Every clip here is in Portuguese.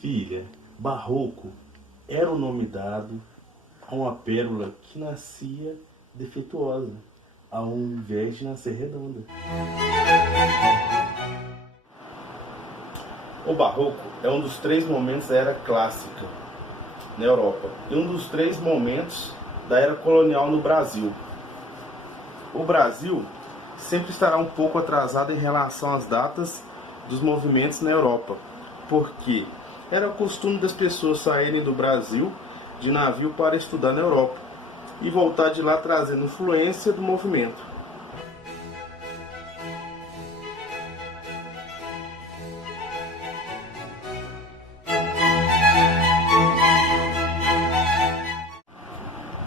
Filha, Barroco era o nome dado a uma pérola que nascia defeituosa, ao invés de nascer redonda. O Barroco é um dos 3 momentos da Era Clássica na Europa e um dos 3 momentos da Era Colonial no Brasil. O Brasil sempre estará um pouco atrasado em relação às datas dos movimentos na Europa, porque era o costume das pessoas saírem do Brasil de navio para estudar na Europa e voltar de lá trazendo influência do movimento.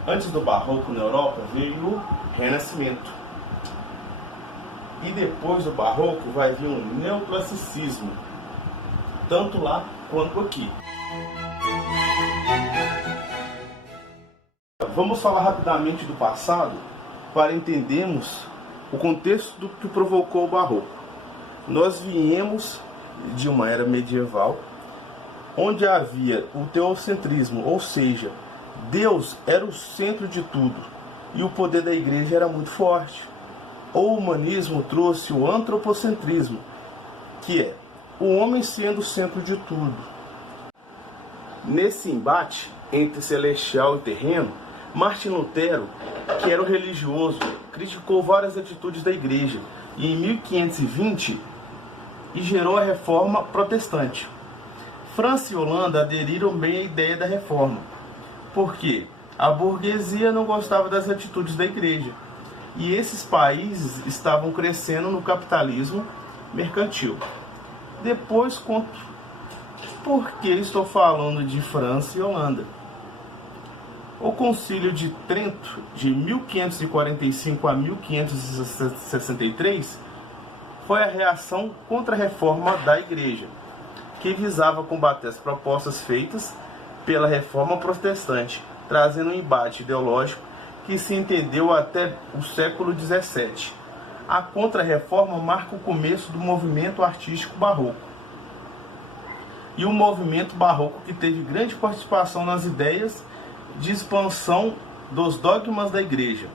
Antes do Barroco na Europa veio o Renascimento. E depois do Barroco vai vir o Neoclassicismo, tanto lá quanto aqui. Vamos falar rapidamente do passado para entendermos o contexto do que provocou o Barroco. Nós viemos de uma era medieval onde havia o teocentrismo, ou seja, Deus era o centro de tudo e o poder da igreja era muito forte. O humanismo trouxe o antropocentrismo, que é o homem sendo o centro de tudo. Nesse embate entre celestial e terreno, Martim Lutero, que era um religioso, criticou várias atitudes da igreja e em 1520 e gerou a Reforma Protestante. França e Holanda aderiram bem à ideia da reforma, porque a burguesia não gostava das atitudes da igreja e esses países estavam crescendo no capitalismo mercantil. Depois conto por que estou falando de França e Holanda. O Concílio de Trento, de 1545 a 1563, foi a reação contra a reforma da Igreja, que visava combater as propostas feitas pela Reforma Protestante, trazendo um embate ideológico que se entendeu até o século XVII. A Contra-Reforma marca o começo do movimento artístico barroco. E o movimento barroco que teve grande participação nas ideias de expansão dos dogmas da Igreja.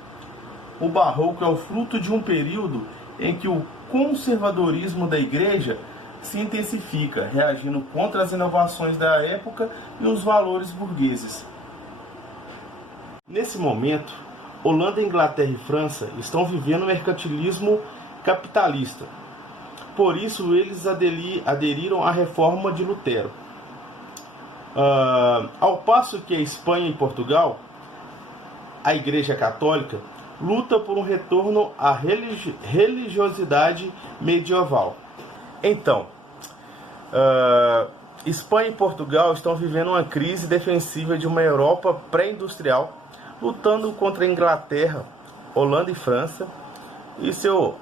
O Barroco é o fruto de um período em que o conservadorismo da Igreja se intensifica, reagindo contra as inovações da época e os valores burgueses. Nesse momento, Holanda, Inglaterra e França estão vivendo um mercantilismo capitalista. Por isso, eles aderiram à reforma de Lutero. Ao passo que a Espanha e Portugal, a Igreja Católica, luta por um retorno à religiosidade medieval. Então, Espanha e Portugal estão vivendo uma crise defensiva de uma Europa pré-industrial, lutando contra a Inglaterra, Holanda e França e seu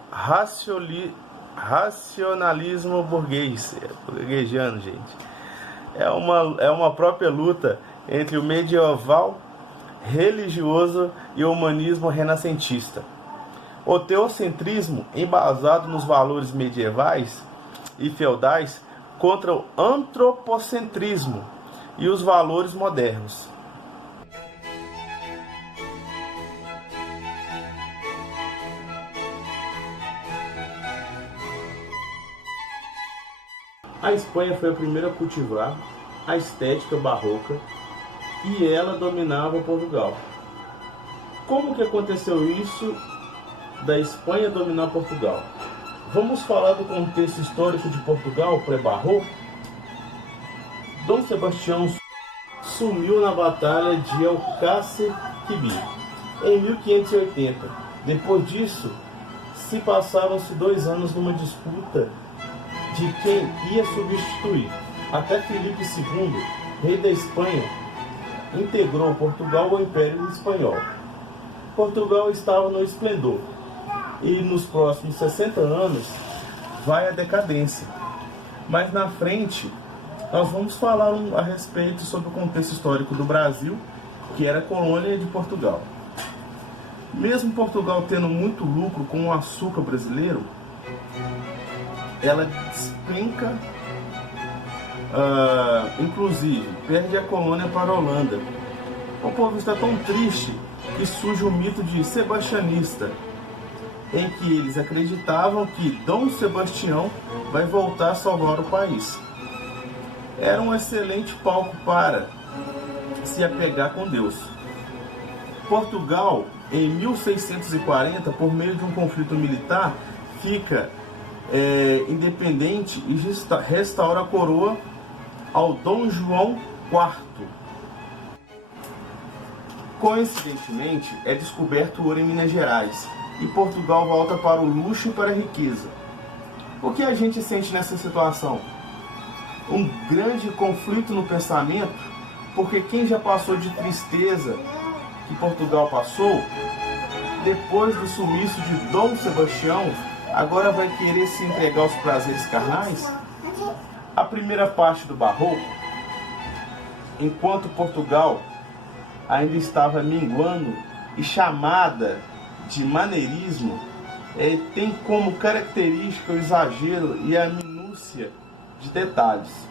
racionalismo burguesiano, gente. É uma própria luta entre o medieval religioso e o humanismo renascentista. O teocentrismo, embasado nos valores medievais e feudais, contra o antropocentrismo e os valores modernos. A Espanha foi a primeira a cultivar a estética barroca e ela dominava Portugal. Como que aconteceu isso da Espanha dominar Portugal? Vamos falar do contexto histórico de Portugal pré-barroco? Dom Sebastião sumiu na Batalha de Alcácer Quibir, em 1580. Depois disso, se passaram-se 2 anos numa disputa de quem ia substituir, até Filipe II, rei da Espanha, integrou Portugal ao Império Espanhol. Portugal estava no esplendor, e nos próximos 60 anos vai a decadência. Mas na frente, nós vamos falar a respeito sobre o contexto histórico do Brasil, que era colônia de Portugal. Mesmo Portugal tendo muito lucro com o açúcar brasileiro, ela despenca inclusive, perde a colônia para a Holanda. O povo está tão triste que surge o mito de sebastianista, em que eles acreditavam que Dom Sebastião vai voltar a salvar o país. Era um excelente palco para se apegar com Deus. Portugal, em 1640, por meio de um conflito militar, fica independente e restaura a coroa ao Dom João IV. Coincidentemente, é descoberto o ouro em Minas Gerais e Portugal volta para o luxo e para a riqueza. O que a gente sente nessa situação? Um grande conflito no pensamento, porque quem já passou de tristeza que Portugal passou, depois do sumiço de Dom Sebastião, agora vai querer se entregar aos prazeres carnais? A primeira parte do Barroco, enquanto Portugal ainda estava minguando e chamada de maneirismo, tem como característica o exagero e a minúcia de detalhes.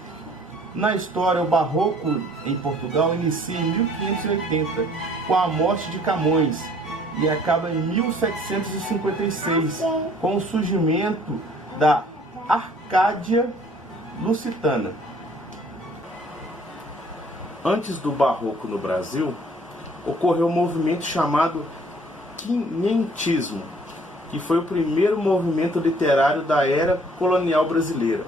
Na história, o Barroco em Portugal inicia em 1580, com a morte de Camões, e acaba em 1756, com o surgimento da Arcádia Lusitana. Antes do Barroco no Brasil, ocorreu um movimento chamado Quinhentismo, que foi o primeiro movimento literário da era colonial brasileira.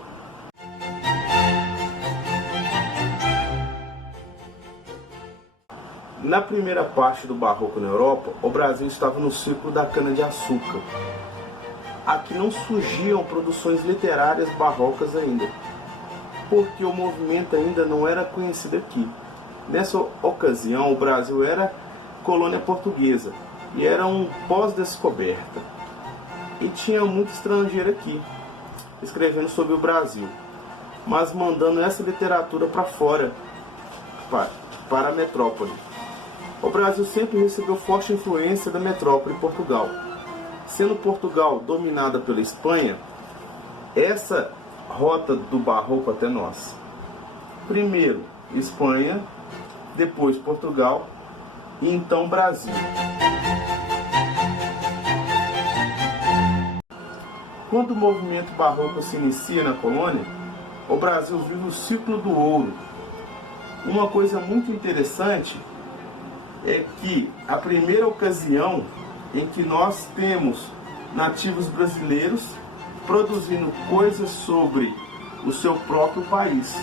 Na primeira parte do Barroco na Europa, o Brasil estava no ciclo da cana-de-açúcar. Aqui não surgiam produções literárias barrocas ainda, porque o movimento ainda não era conhecido aqui. Nessa ocasião, o Brasil era colônia portuguesa e era um pós-descoberta. E tinha muito estrangeiro aqui, escrevendo sobre o Brasil, mas mandando essa literatura para fora, para a metrópole. O Brasil sempre recebeu forte influência da metrópole Portugal. Sendo Portugal dominada pela Espanha, essa rota do Barroco até nós. Primeiro Espanha, depois Portugal e então Brasil. Quando o movimento barroco se inicia na colônia, o Brasil vive o ciclo do ouro. Uma coisa muito interessante é que a primeira ocasião em que nós temos nativos brasileiros produzindo coisas sobre o seu próprio país.